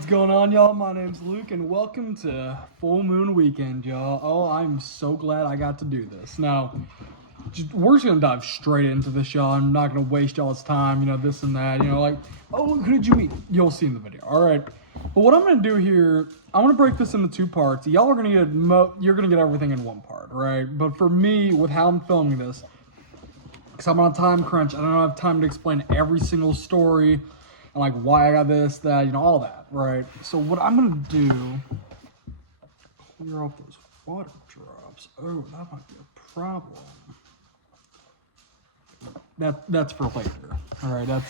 What's going on, y'all? My name's Luke, and welcome to Full Moon Weekend, y'all. Oh, I'm so glad I got to do this. Now, we're just gonna dive straight into this, y'all. I'm not gonna waste y'all's time, this and that. Oh, look, who did you meet? You'll see in the video. All right. But what I'm gonna do here, I'm gonna break this into two parts. Y'all are gonna get you're gonna get everything in one part, right? But for me, with how I'm filming this, because I'm on a time crunch, I don't have time to explain every single story and like why I got this, that, all that, right? So what I'm gonna do, clear off those water drops. Oh, that might be a problem. That's for later. All right,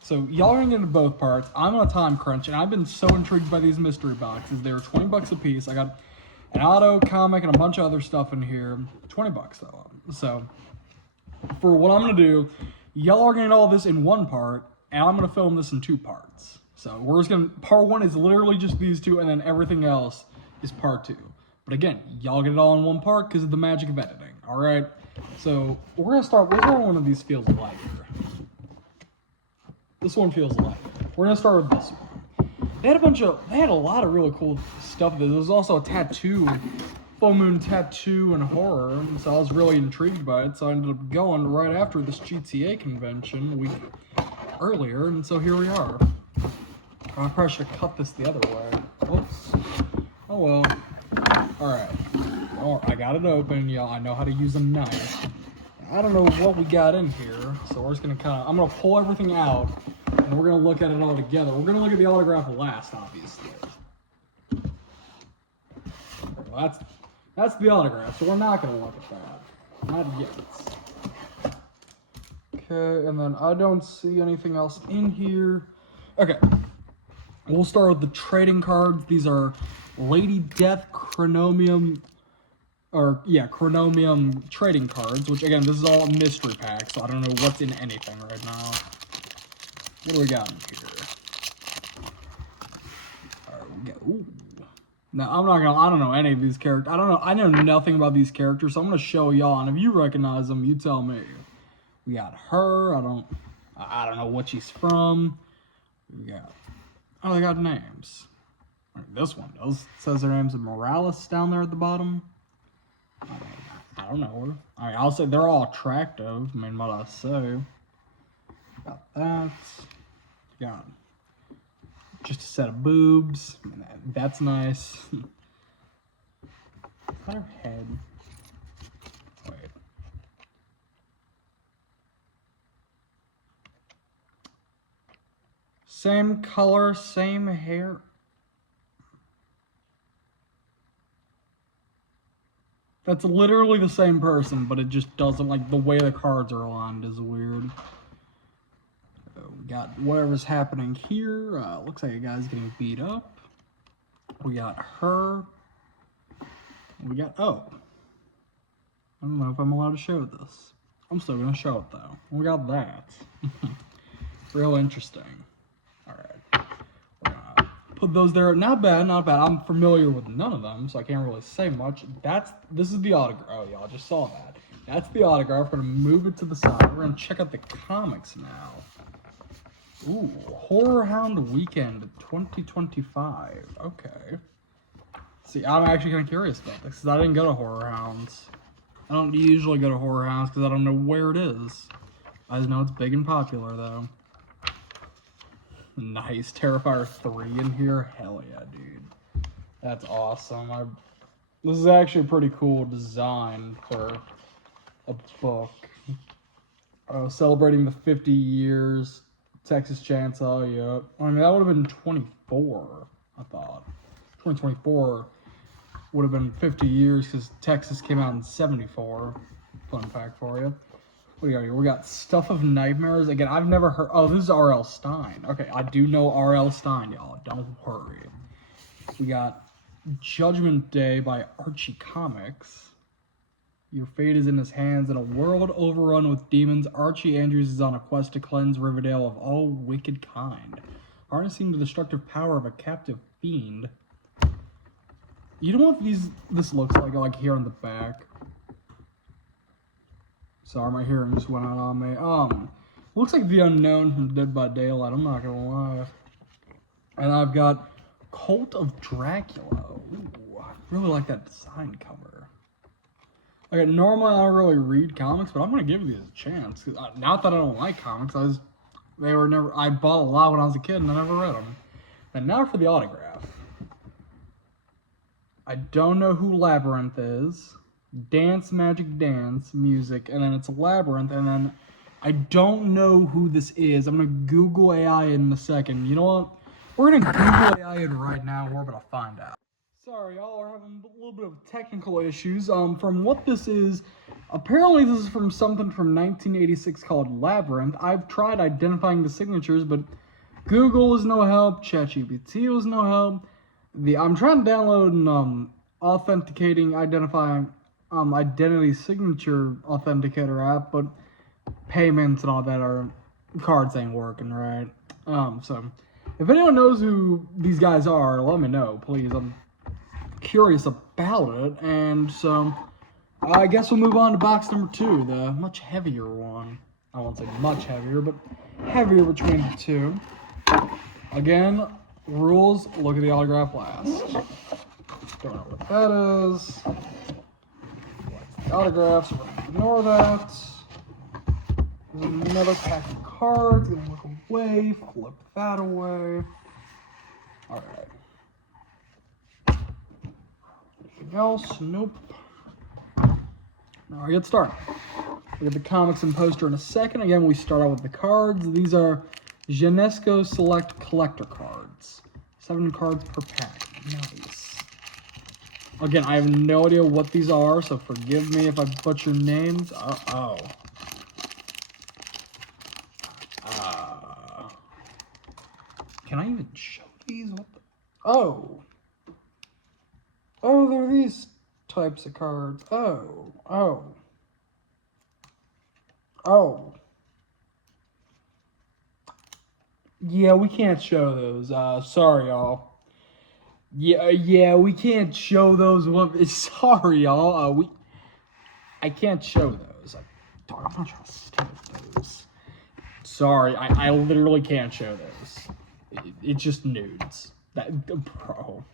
so y'all are gonna get into both parts. I'm on a time crunch, and I've been so intrigued by these mystery boxes. They're 20 bucks a piece. I got an auto, comic, and a bunch of other stuff in here. 20 bucks though. So for what I'm gonna do, y'all are gonna get all this in one part, and I'm gonna film this in two parts. So we're just gonna, part one is literally just these two, and then everything else is part two. But again, y'all get it all in one part because of the magic of editing. All right. So we're gonna start. Which one of these feels lighter? This one feels lighter. We're gonna start with this one. They had a lot of really cool stuff. There was also a tattoo, full moon tattoo and horror. So I was really intrigued by it. So I ended up going right after this GTA convention a week earlier, and so here we are. I probably should have cut this the other way. Whoops. Oh well. Alright. Oh, I got it open, y'all. I know how to use a knife. I don't know what we got in here, so we're just gonna I'm gonna pull everything out, and we're gonna look at it all together. We're gonna look at the autograph last, obviously. Well, that's the autograph, so we're not gonna look at that. Not yet. Okay, and then I don't see anything else in here. Okay. We'll start with the trading cards. These are Lady Death Chronomium, Chronomium trading cards, which again, this is all a mystery pack, so I don't know what's in anything right now. What do we got in here? Alright, we got, ooh. Now, I don't know any of these characters. I know nothing about these characters, so I'm gonna show y'all, and if you recognize them, you tell me. We got her, I don't know what she's from. We got, oh, they got names. This one does. It says their name's Morales down there at the bottom. I don't know her. I mean, I'll say they're all attractive. I mean, what I say. Got that. Got just a set of boobs. I mean, that's nice. Is that her head? Wait. Same color, same hair. That's literally the same person, but it just doesn't, like, the way the cards are aligned is weird. We got whatever's happening here. Looks like a guy's getting beat up. We got her. We got, oh. I don't know if I'm allowed to show this. I'm still going to show it, though. We got that. Real interesting. Alright. We're gonna put those there. Not bad, not bad. I'm familiar with none of them, so I can't really say much. This is the autograph. Oh, y'all just saw that. That's the autograph. We're going to move it to the side. We're going to check out the comics now. Ooh, Horror Hound Weekend 2025. Okay. See, I'm actually kind of curious about this, because I didn't go to Horror Hounds. I don't usually go to Horror Hounds, because I don't know where it is. I just know it's big and popular, though. Nice. Terrifier 3 in here. Hell yeah, dude. That's awesome. This is actually a pretty cool design for a book. Celebrating the 50 years. Texas Chainsaw, yep. I mean, that would have been 24, I thought. 2024 would have been 50 years because Texas came out in 74. Fun fact for you. What do we got here? We got Stuff of Nightmares. Again, I've never heard. Oh, this is R.L. Stine. Okay, I do know R.L. Stine, y'all. Don't worry. We got Judgment Day by Archie Comics. Your fate is in his hands. In a world overrun with demons, Archie Andrews is on a quest to cleanse Riverdale of all wicked kind, harnessing the destructive power of a captive fiend. You know what this looks like here on the back? Sorry, my hearing just went out on me. Looks like the Unknown from Dead by Daylight. I'm not gonna lie. And I've got Cult of Dracula. Ooh, I really like that design cover. Like, normally I don't really read comics, but I'm gonna give these a chance. Not that I don't like comics, I bought a lot when I was a kid and I never read them. And now for the autograph. I don't know who Labyrinth is. Dance Magic Dance music, and then it's Labyrinth, and then I don't know who this is. I'm gonna Google AI in a second. You know what? We're gonna Google AI it right now. We're gonna find out. Sorry, y'all are having a little bit of technical issues. From what this is, apparently this is from something from 1986 called Labyrinth. I've tried identifying the signatures, but Google is no help. ChatGPT was no help. I'm trying to download an identifying identity signature authenticator app, but payments and all that cards ain't working right. So if anyone knows who these guys are, let me know, please. I'm curious about it. And so I guess we'll move on to box number 2, the much heavier one. I won't say much heavier, but heavier between the two. Again, rules, look at the autograph last. Don't know what that is. The autographs, we're gonna ignore that. There's another pack of cards, gonna look away, flip that away. Alright. Anything else? Nope. Now I get started. We'll get the comics and poster in a second. Again, we start out with the cards. These are Genesco Select Collector cards. 7 cards per pack. Nice. Again, I have no idea what these are, so forgive me if I butcher names. Can I even show these? What the? Oh, they're these types of cards. Oh. Yeah, we can't show those. Sorry, y'all. Yeah, we can't show those. Sorry, y'all. I can't show those. I'm not trying to steal those. Sorry, I literally can't show those. It's just nudes. Bro.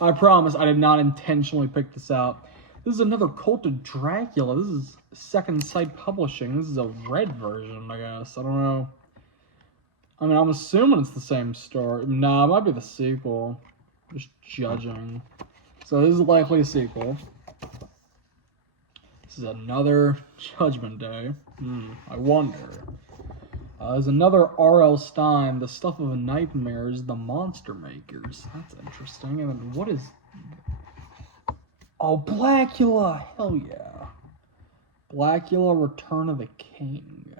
I promise I did not intentionally pick this out. This is another Cult of Dracula. This is Second Sight Publishing. This is a red version, I guess. I don't know. I mean, I'm assuming it's the same story. Nah, it might be the sequel. Just judging. So this is likely a sequel. This is another Judgment Day. I wonder. There's another R.L. Stine, The Stuff of Nightmares, The Monster Makers. That's interesting. And then what is... Oh, Blackula! Hell yeah. Blackula, Return of the King.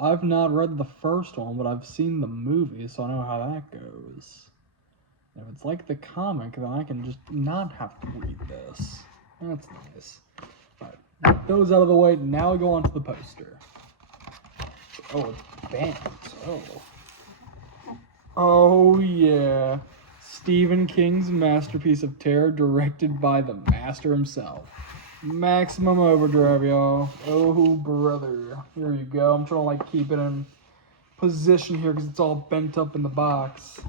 I've not read the first one, but I've seen the movie, so I know how that goes. If it's like the comic, then I can just not have to read this. That's nice. Alright, get those out of the way. Now we go on to the poster. Oh, it's bands. Oh, yeah. Stephen King's masterpiece of terror, directed by the master himself. Maximum Overdrive, y'all. Oh, brother. Here you go. I'm trying to, keep it in position here because it's all bent up in the box.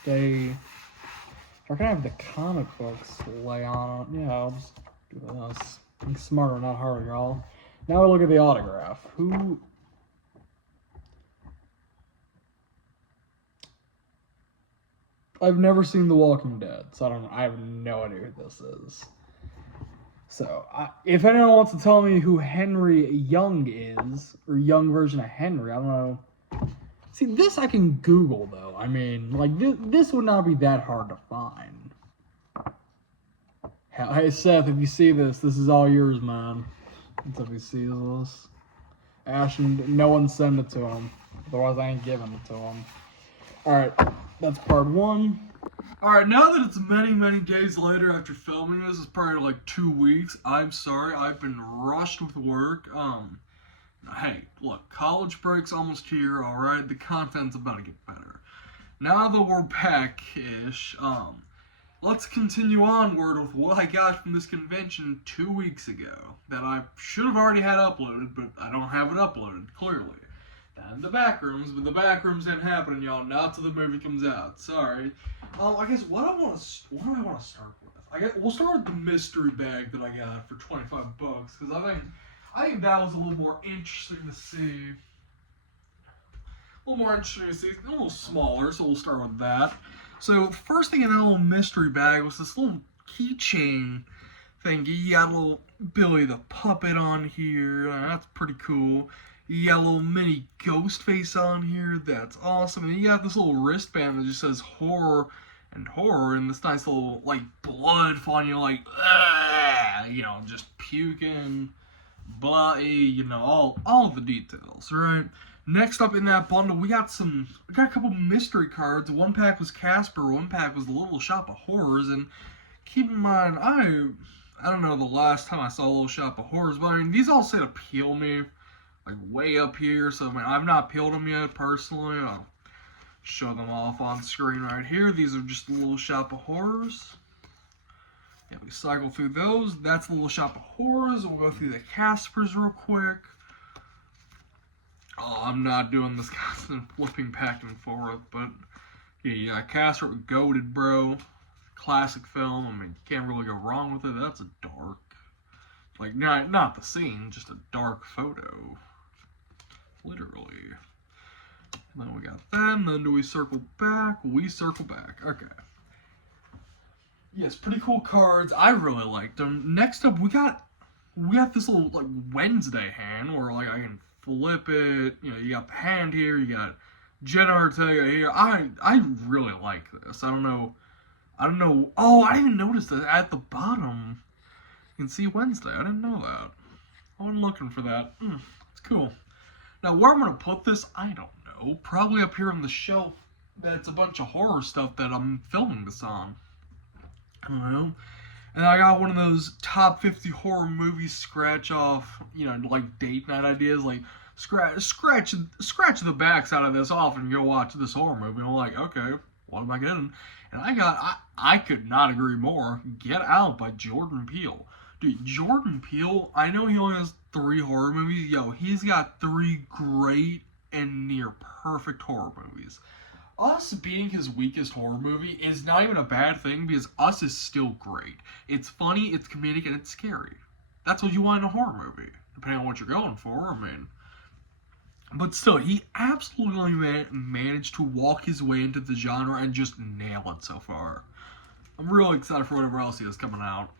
Stay. If I can have the comic books lay on it, yeah, I'll just do this. I'm smarter, not harder, y'all. Now we look at the autograph. Who... I've never seen The Walking Dead, so I have no idea who this is. So, if anyone wants to tell me who Henry Young is, or young version of Henry, I don't know. See, this I can Google, though. I mean, this would not be that hard to find. Hey, Seth, if you see this is all yours, man. If he sees this. Ashton, no one send it to him. Otherwise, I ain't giving it to him. Alright, that's part 1. Alright, now that it's many, many days later after filming this, it's probably 2 weeks. I'm sorry, I've been rushed with work. Hey, look, college break's almost here, alright? The content's about to get better. Now that we're back-ish, let's continue onward with what I got from this convention 2 weeks ago that I should have already had uploaded, but I don't have it uploaded, clearly. and the Backrooms, but the Backrooms ain't happening, y'all. Not till the movie comes out. Sorry. I guess what do I want to start with? We'll start with the mystery bag that I got for $25 because I think that was a little more interesting to see. A little smaller, so we'll start with that. So the first thing in that little mystery bag was this little keychain thing. You got a little Billy the Puppet on here. That's pretty cool. You got a little mini ghost face on here. That's awesome. And you got this little wristband that just says horror and horror, and this nice little like blood falling, just puking, bloody, all the details, right? Next up in that bundle, we got a couple mystery cards. One pack was Casper, one pack was the Little Shop of Horrors, and keep in mind, I don't know the last time I saw Little Shop of Horrors, but these all say to peel me, like way up here, so I've not peeled them yet personally. I'll show them off on screen right here. These are just the Little Shop of Horrors. Yeah, we cycle through those. That's the Little Shop of Horrors. We'll go through the Caspers real quick. Oh, I'm not doing this constant flipping back and forth, but yeah, Casper with Goated, bro. Classic film. You can't really go wrong with it. That's a dark, not the scene, just a dark photo. Literally. And then we got that, and then do we circle back? We circle back. Okay. Yes, pretty cool cards. I really liked them. Next up, we got this little Wednesday hand where I can flip it. You got the hand here. You got Jenna Ortega here. I really like this. I don't know. Oh, I didn't even notice that at the bottom. You can see Wednesday. I didn't know that. I wasn't looking for that. It's cool. Now, where I'm going to put this, I don't know. Probably up here on the shelf that's a bunch of horror stuff that I'm filming this on. I don't know. And I got one of those top 50 horror movies scratch off, date night ideas. Scratch the backs out of this off and go watch this horror movie. And I'm like, okay, what am I getting? And I could not agree more. Get Out by Jordan Peele. Dude, Jordan Peele, I know he only has 3 horror movies. He's got 3 great and near perfect horror movies. Us being his weakest horror movie is not even a bad thing because Us is still great. It's funny, it's comedic, and it's scary. That's what you want in a horror movie, depending on what you're going for, But still, he absolutely managed to walk his way into the genre and just nail it so far. I'm really excited for whatever else he has coming out.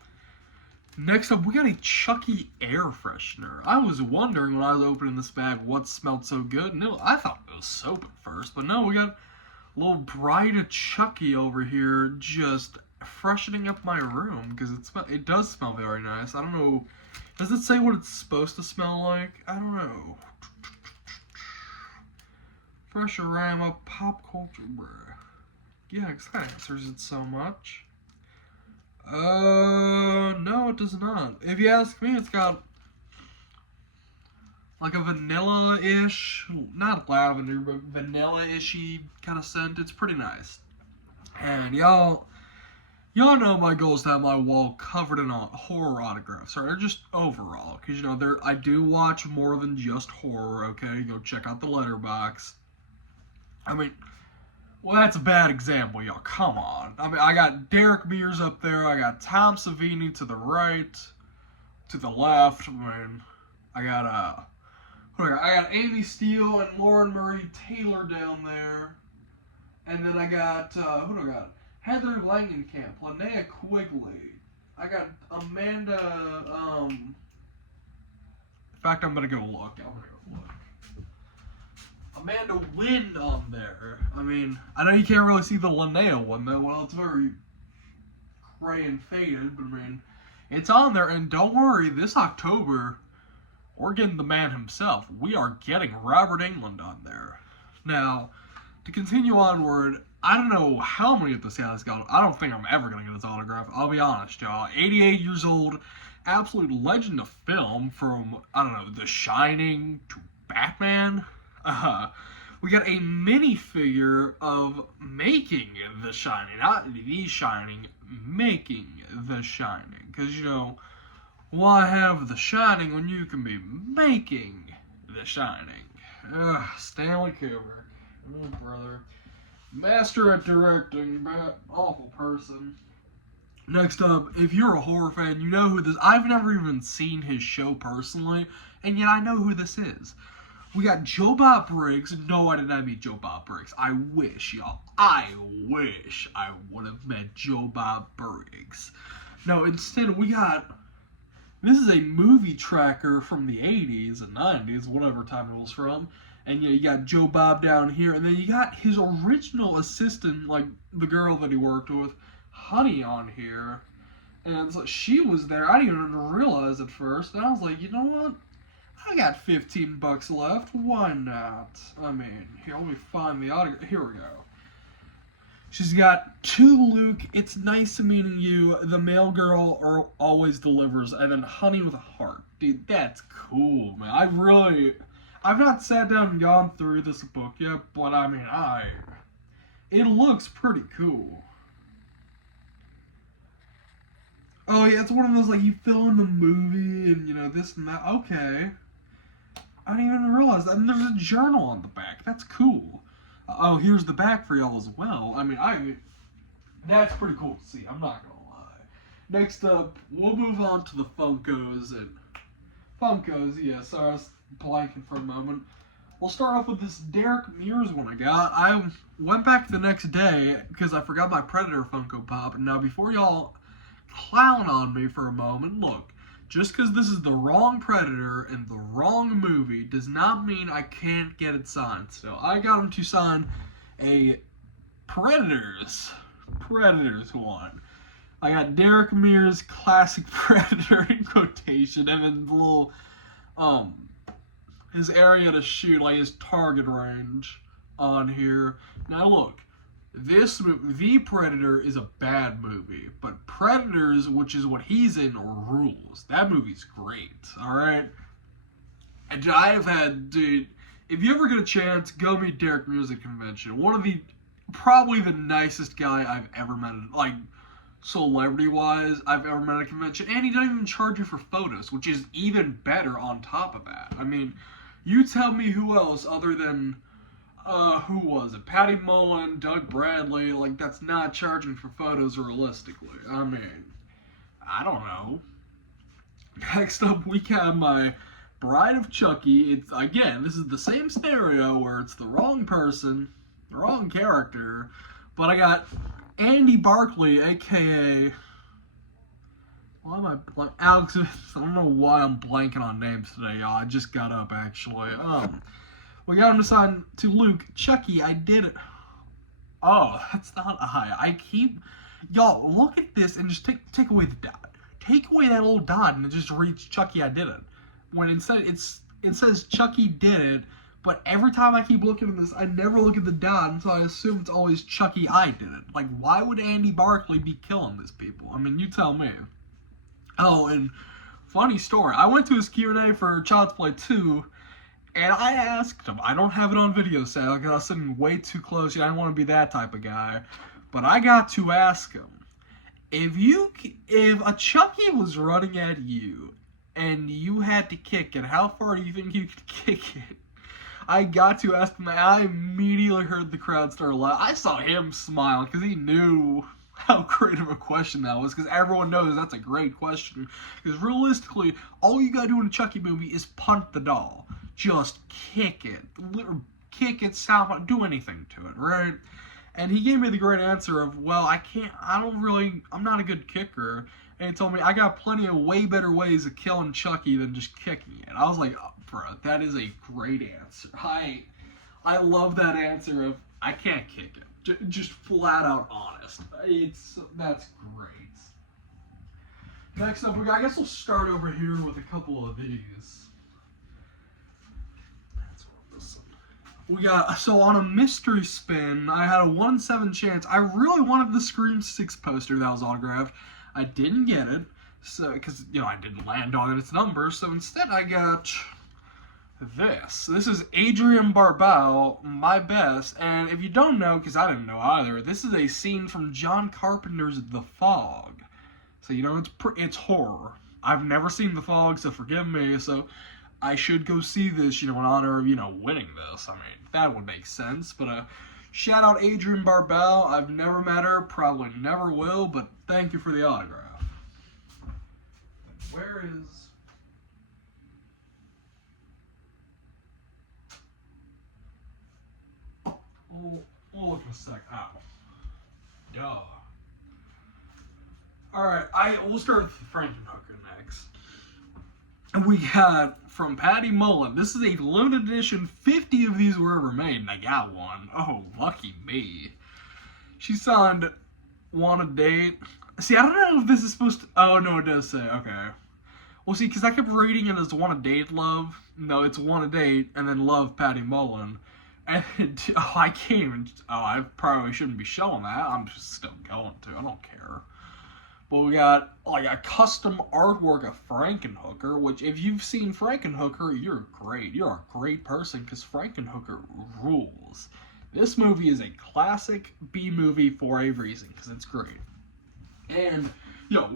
Next up, we got a Chucky air freshener. I was wondering when I was opening this bag what smelled so good. No, I thought it was soap at first, but no, we got a little Bride of Chucky over here just freshening up my room because it does smell very nice. I don't know. Does it say what it's supposed to smell like? I don't know. Fresherama pop culture, bruh. Yeah, because that answers it so much. No, it does not. If you ask me, it's got like a vanilla-ish, not lavender, but vanilla-ishy kind of scent. It's pretty nice. And y'all know my goal is to have my wall covered in horror autographs, or just overall, because I do watch more than just horror. Okay, go check out the Letterboxd. Well, that's a bad example, y'all. Come on. I got Derek Mears up there. I got Tom Savini to the right, to the left. I got Amy Steele and Lauren Marie Taylor down there, and then I got who do I got? Heather Langenkamp, Linnea Quigley. I got Amanda. In fact, I'm gonna go look. Amanda Wynn on there. I know you can't really see the Linnea one though. Well, it's very gray and faded, but it's on there. And don't worry, this October, we're getting the man himself. We are getting Robert Englund on there. Now, to continue onward, I don't know how many of this guy's got. I don't think I'm ever going to get his autograph. I'll be honest, y'all. 88 years old, absolute legend of film from, The Shining to Batman. We got a minifigure of making The Shining. Not The Shining, making The Shining. Because, why have The Shining when you can be making The Shining? Stanley Kubrick. Oh, brother. Master at directing, but awful person. Next up, if you're a horror fan, you know who this. I've never even seen his show personally, and yet I know who this is. We got Joe Bob Briggs. No, I did not meet Joe Bob Briggs. I wish, y'all. I wish I would have met Joe Bob Briggs. No, instead we got. This is a movie tracker from the 80s and 90s, whatever time it was from. And you got Joe Bob down here, and then you got his original assistant, like the girl that he worked with, Honey, on here. And so she was there. I didn't even realize at first. And I was like, you know what? I got $15 left. Why not? I mean, here, let me find the autograph. Here we go. She's got to Luke, it's nice meeting you. The mail girl always delivers. And then Honey with a heart. Dude, that's cool, man. I've not sat down and gone through this book yet, but I mean, it looks pretty cool. Oh yeah, it's one of those, like, you fill in the movie and, this and that. Okay. I didn't even realize that. And there's a journal on the back. That's cool. Oh, here's the back for y'all as well. I mean, that's pretty cool to see. I'm not gonna lie. Next up, we'll move on to the Funkos. Yeah, sorry, I was blanking for a moment. We'll start off with this Derek Mears one I got. I went back the next day because I forgot my Predator Funko Pop. Now, before y'all clown on me for a moment, look. Just because this is the wrong Predator and the wrong movie does not mean I can't get it signed. So I got him to sign a Predators one. I got Derek Mears classic Predator in quotation, and then the little his area to shoot, like his target range on here. Now look. The Predator is a bad movie, but Predators, which is what he's in, rules. That movie's great, alright? And dude, if you ever get a chance, go meet Derek Mears at convention. Probably the nicest guy I've ever met, like, celebrity-wise, I've ever met at a convention. And he doesn't even charge you for photos, which is even better on top of that. I mean, you tell me who else other than... who was it? Patty Mullen, Doug Bradley, like, that's not charging for photos realistically. I mean, I don't know. Next up, we got my Bride of Chucky. Again, this is the same scenario where it's the wrong person, the wrong character, but I got Andy Barclay, aka... Why am I blank? Alex, I don't know why I'm blanking on names today, y'all. I just got up, actually. We got him to sign to Luke. Chucky, I did it. Oh, that's not I. Y'all, look at this and just take away the dot. Take away that little dot and it just reads Chucky, I did it. When instead it says Chucky did it, but every time I keep looking at this, I never look at the dot, and so I assume it's always Chucky, I did it. Like, why would Andy Barclay be killing these people? I mean, you tell me. Oh, and funny story. I went to his Q&A for Child's Play 2, and I asked him, I don't have it on video, sadly, because I was sitting way too close. I didn't want to be that type of guy. But I got to ask him, if a Chucky was running at you, and you had to kick it, how far do you think you could kick it? I got to ask him, and I immediately heard the crowd start laughing. I saw him smile, because he knew how great of a question that was, because everyone knows that's a great question. Because realistically, all you gotta do in a Chucky movie is punt the doll. Just kick it. Kick it, sound, do anything to it, right? And he gave me the great answer of, well, I'm not a good kicker. And he told me, I got plenty of way better ways of killing Chucky than just kicking it. I was like, oh, bro, that is a great answer. I love that answer of, I can't kick it. Just flat out honest. That's great. Next up, I guess we'll start over here with a couple of these. We got, so on a mystery spin, I had a 1 in 7 chance. I really wanted the Scream 6 poster that was autographed. I didn't get it, so because, I didn't land on its number, so instead I got this. This is Adrienne Barbeau, My Best, and if you don't know, because I didn't know either, this is a scene from John Carpenter's The Fog. So, it's horror. I've never seen The Fog, so forgive me, so I should go see this, in honor of, winning this. I mean, that would make sense. But shout out Adrienne Barbeau. I've never met her, probably never will, but thank you for the autograph. Where is... We'll look in a sec. Ow. Duh. Alright, we'll start with Frankenhooker next. And we got from Patty Mullen. This is a limited edition. 50 of these were ever made, and I got one. Oh, lucky me. She signed Want a Date. See, I don't know if this is supposed to... Oh, no, it does say. Okay. Well, see, because I kept reading it as Want a Date, Love. No, it's Want a Date, and then Love, Patty Mullen. And I can't even... Oh, I probably shouldn't be showing that. I'm just still going to. I don't care. But we got, like, a custom artwork of Frankenhooker, which, if you've seen Frankenhooker, you're great. You're a great person, because Frankenhooker rules. This movie is a classic B-movie for a reason, because it's great. And,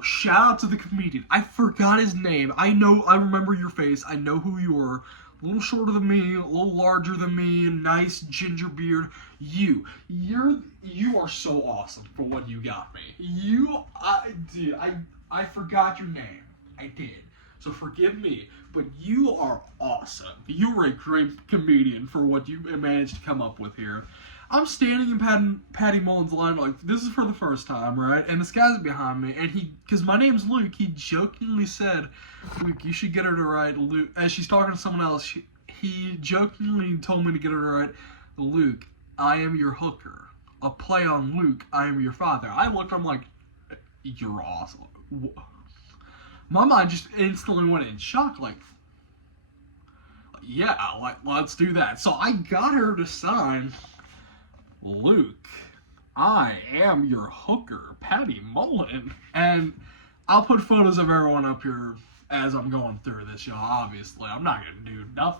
shout out to the comedian. I forgot his name. I remember your face. I know who you are. A little shorter than me, a little larger than me, nice ginger beard. You are so awesome for what you got me. I forgot your name. I did. So forgive me, but you are awesome. You were a great comedian for what you managed to come up with here. I'm standing in Patty Mullen's line, like, this is for the first time, right? And this guy's behind me, and because my name's Luke, he jokingly said, Luke, you should get her to write Luke, as she's talking to someone else, he jokingly told me to get her to write, Luke, I am your hooker. A play on Luke, I am your father. I looked, I'm like, you're awesome. My mind just instantly went in shock, like, yeah, let's do that. So I got her to sign... Luke, I am your hooker, Patty Mullen. And I'll put photos of everyone up here as I'm going through this, obviously. I'm not gonna do no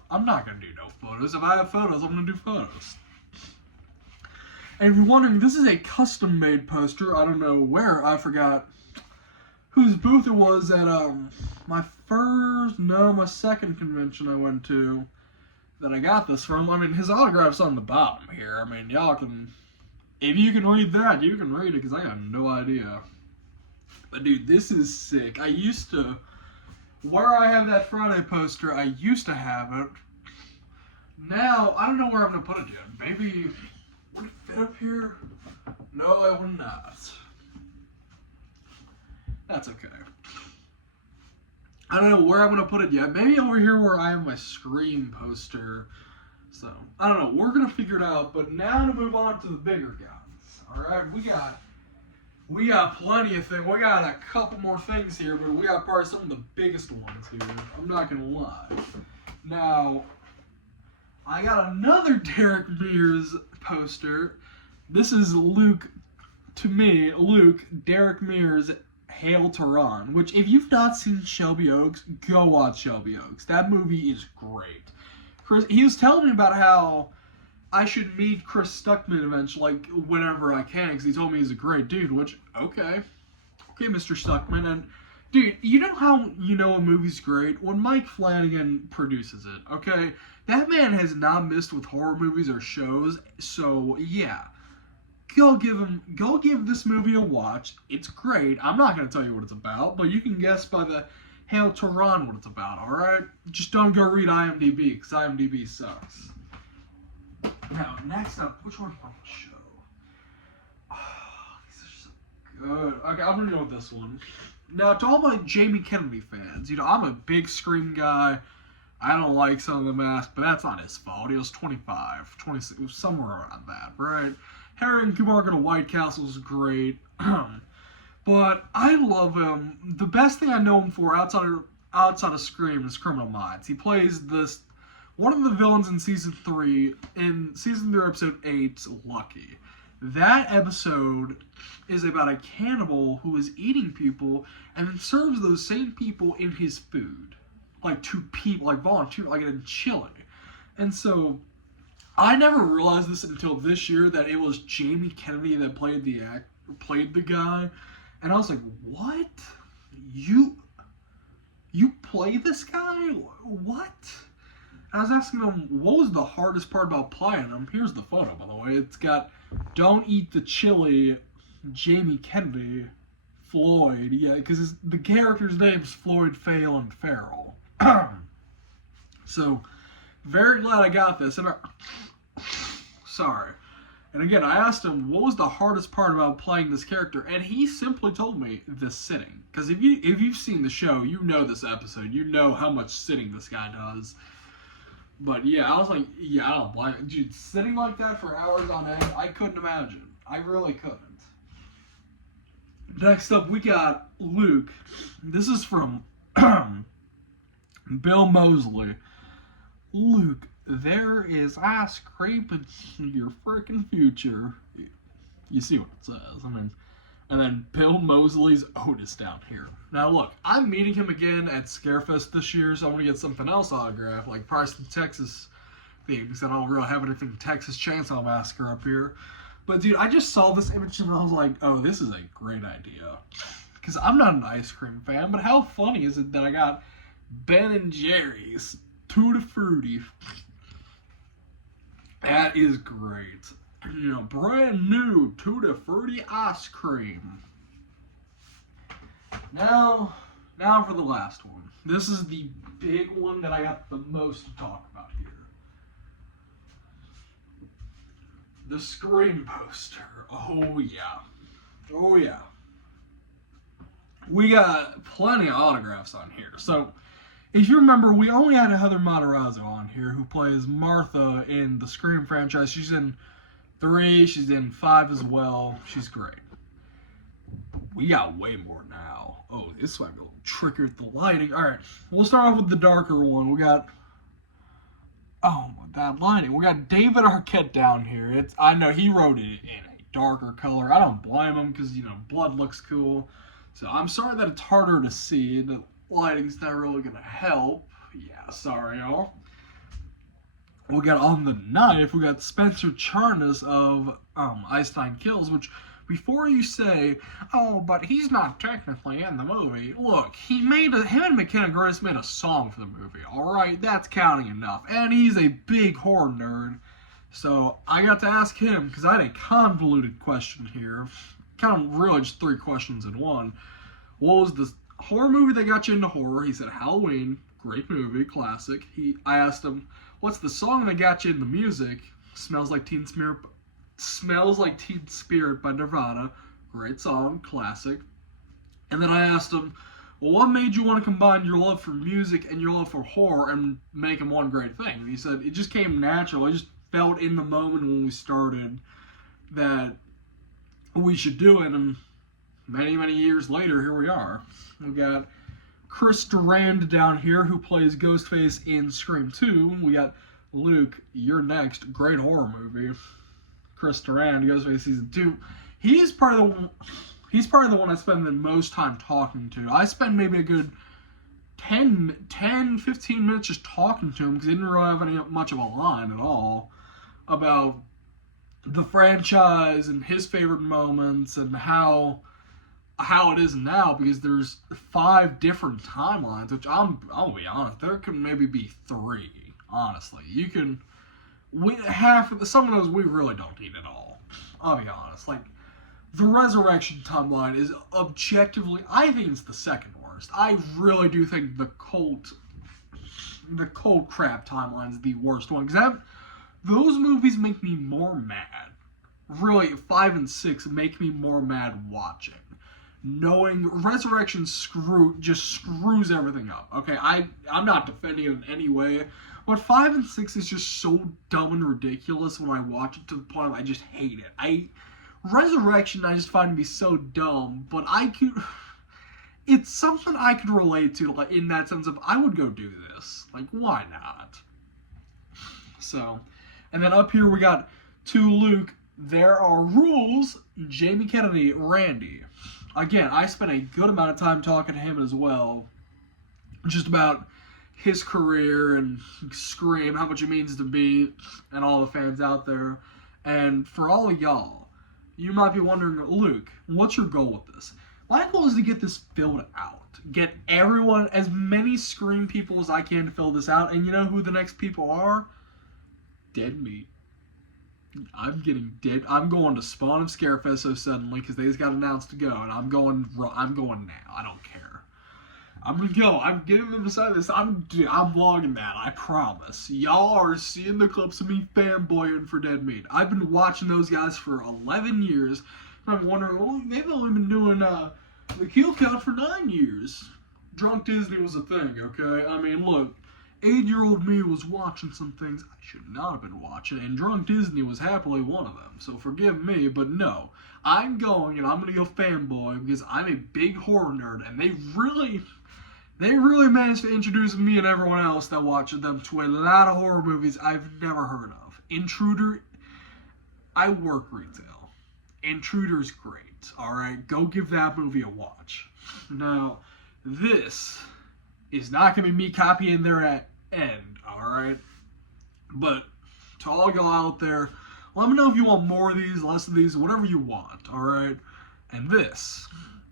photos. If I have photos, I'm gonna do photos. And if you're wondering, this is a custom-made poster. I don't know where. I forgot whose booth it was at my second convention I went to. That I got this from. I mean, his autograph's on the bottom here. I mean, y'all can... If you can read that, you can read it, because I got no idea. But, dude, this is sick. I used to... Where I have that Friday poster, I used to have it. Now, I don't know where I'm going to put it yet. Maybe... Would it fit up here? No, it would not. That's okay. I don't know where I'm going to put it yet. Maybe over here where I have my Scream poster. So, I don't know. We're going to figure it out. But now to move on to the bigger guys. Alright, we got plenty of things. We got a couple more things here, but we got probably some of the biggest ones here. I'm not going to lie. Now, I got another Derek Mears poster. This is Luke, Derek Mears, Hail to Ron, which, if you've not seen Shelby Oaks, go watch Shelby Oaks. That movie is great. He was telling me about how I should meet Chris Stuckman eventually, like, whenever I can, because he told me he's a great dude, which, okay, Mr. Stuckman, and, dude, you know how you know a movie's great? When Mike Flanagan produces it, okay? That man has not missed with horror movies or shows, so, yeah. Go give this movie a watch. It's great. I'm not going to tell you what it's about, but you can guess by the Hail to Ron what it's about, alright? Just don't go read IMDb, because IMDb sucks. Now, next up, which one do I want to show? Oh, these are so good. Okay, I'm going to go with this one. Now, to all my Jamie Kennedy fans, I'm a big Scream guy. I don't like some of the masks, but that's not his fault. He was 25, 26, somewhere around that, right? Harry and Kumar go to White Castle is great. But I love him. The best thing I know him for outside of Scream is Criminal Minds. He plays one of the villains in season 3, episode 8, Lucky. That episode is about a cannibal who is eating people and then serves those same people in his food. Like, to people, like volunteer, like in Chile. And so, I never realized this until this year, that it was Jamie Kennedy that played the guy. And I was like, what? You you play this guy? What? I was asking him, what was the hardest part about playing him? Here's the photo, by the way. It's got Don't Eat the Chili, Jamie Kennedy, Floyd. Yeah, because the character's name's Floyd Phelan Farrell. So, very glad I got this. And sorry. And again, I asked him, what was the hardest part about playing this character? And he simply told me, the sitting. Because if you've seen the show, you know this episode. You know how much sitting this guy does. But yeah, I was like, yeah, I don't blame it. Dude, sitting like that for hours on end, I couldn't imagine. I really couldn't. Next up, we got Luke. This is from Bill Moseley. Luke, there is ice cream in your freaking future. You see what it says. I mean, and then Bill Moseley's Otis down here. Now look, I'm meeting him again at Scarefest this year, so I want to get something else autographed, like Price the Texas theme, because I don't really have anything Texas Chainsaw Massacre up here. But dude, I just saw this image and I was like, oh, this is a great idea. Because I'm not an ice cream fan, but how funny is it that I got Ben & Jerry's Tutti Frutti? That is great. You know, brand new Tutti Frutti ice cream. Now for the last one. This is the big one that I got the most to talk about here. The Scream poster. Oh yeah. Oh yeah. We got plenty of autographs on here. So, if you remember, we only had Heather Matarazzo on here, who plays Martha in the Scream franchise. She's in 3, she's in 5 as well. She's great. We got way more now. Oh, this might be a little tricky with the lighting. Alright, we'll start off with the darker one. We got... Oh, that lighting. We got David Arquette down here. I know he wrote it in a darker color. I don't blame him because, you know, blood looks cool. So I'm sorry that it's harder to see. The lighting's not really going to help. Yeah, sorry, y'all. We got on the knife, we got Spencer Charnas of Ice Nine Kills, which, before you say, oh, but he's not technically in the movie, look, him and McKenna Grace made a song for the movie, alright? That's counting enough. And he's a big horror nerd. So I got to ask him, because I had a convoluted question here. Kind of really just 3 questions in one. What was the horror movie that got you into horror? He said Halloween, great movie, classic. I asked him, what's the song that got you into music? Smells Like Teen Spirit by Nirvana. Great song, classic. And then I asked him, well, what made you want to combine your love for music and your love for horror and make them one great thing? And he said, it just came natural. I just felt in the moment when we started that we should do it. And many, many years later, here we are. We got Chris Durand down here, who plays Ghostface in Scream 2. We got Luke, You're Next, great horror movie. Chris Durand, Ghostface Season 2. He's probably the one I spend the most time talking to. I spend maybe a good 10, 15 minutes just talking to him because he didn't really have much of a line at all about the franchise and his favorite moments and how it is now, because there's 5 different timelines, which I'll be honest, there can maybe be 3, honestly. Some of those we really don't need at all. I'll be honest. Like, the Resurrection timeline is objectively, I think it's the second worst. I really do think the cult crap timeline is the worst one, because those movies make me more mad. Really, 5 and 6 make me more mad watching. Knowing Resurrection just screws everything up. Okay, I'm not defending it in any way, but 5 and 6 is just so dumb and ridiculous when I watch it, to the point of I just hate it. Resurrection I just find to be so dumb, but it's something I could relate to, like, in that sense of I would go do this. Like, why not? So, and then up here we got to Luke, There Are Rules, Jamie Kennedy, Randy. Again, I spent a good amount of time talking to him as well, just about his career and Scream, how much it means to me and all the fans out there. And for all of y'all, you might be wondering, Luke, what's your goal with this? My goal is to get this filled out. Get everyone, as many Scream people as I can to fill this out. And you know who the next people are? Dead Meat. I'm getting dead. I'm going to Spawn and Scarefest so suddenly because they just got announced to go, and I'm going now. I don't care. I'm gonna go. I'm getting them to sign this. I'm vlogging that. I promise. Y'all are seeing the clips of me fanboying for Dead Meat. I've been watching those guys for 11 years. And I'm wondering, well, they've only been doing the kill count for 9 years. Drunk Disney was a thing, okay? I mean, look. 8-year-old me was watching some things I should not have been watching, and Drunk Disney was happily one of them, so forgive me, but no. I'm going, and I'm going to go fanboy, because I'm a big horror nerd, and they really managed to introduce me and everyone else that watches them to a lot of horror movies I've never heard of. Intruder, I work retail. Intruder's great, alright? Go give that movie a watch. Now, this is not going to be me copying their end, alright? But to all y'all out there, let me know if you want more of these, less of these, whatever you want, alright? And this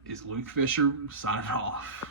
is Luke Fisher signing off.